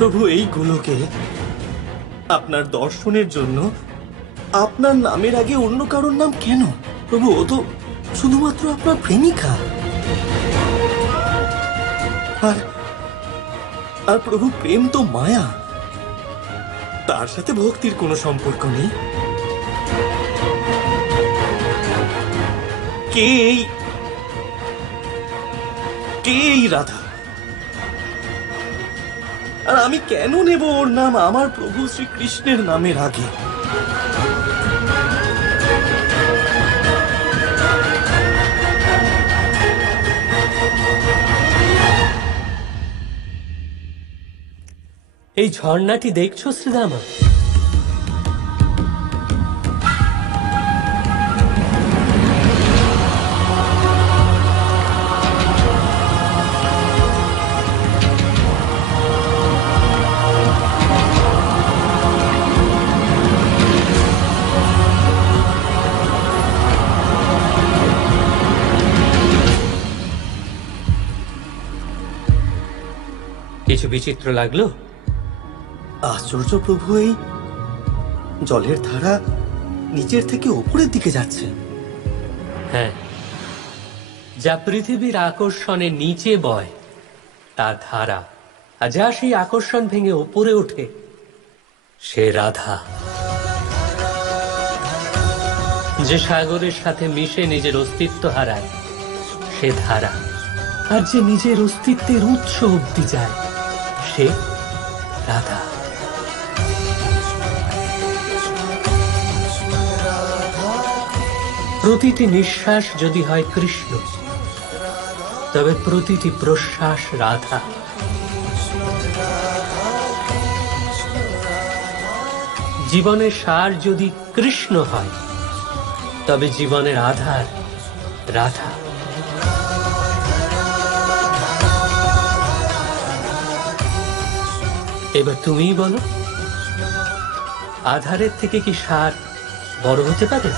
প্রভু, এইগুলোকে আপনার দর্শনের জন্য আপনার নামের আগে অন্য কারোর নাম কেন? প্রভু, ও তো শুধুমাত্র আপনার প্রেমিকা। আর প্রভু, প্রেম তো মায়া, তার সাথে ভক্তির কোনো সম্পর্ক নেই। কে এই রাধা? আর আমি কেন নেব ওর নাম আমার প্রভু শ্রীকৃষ্ণের নামের আগে? এই ঝর্ণাটি দেখছো শ্রীদামা? কিছু বিচিত্র লাগলো? আশ্চর্য প্রভু, এই জলের ধারা নিচের থেকে উপরের দিকে যাচ্ছে। হ্যাঁ, যা পৃথিবীর আকর্ষণে নিচে বয় তার ধারা, আর যা সেই আকর্ষণ ভেঙে উপরে ওঠে সে রাধা। যে সাগরের সাথে মিশে নিজের অস্তিত্ব হারায় সে ধারা, আর যে নিজের অস্তিত্বের উৎস অব্দি যায় সে রাধা। প্রতিটি নিঃশ্বাস যদি হয় কৃষ্ণ, তবে প্রতিটি প্রশ্বাস রাধা। জীবনের সার যদি কৃষ্ণ হয়, তবে জীবনের আধার রাধা। এবার তুমিই বলো, আধারের থেকে কি সার বড় হতে পারে?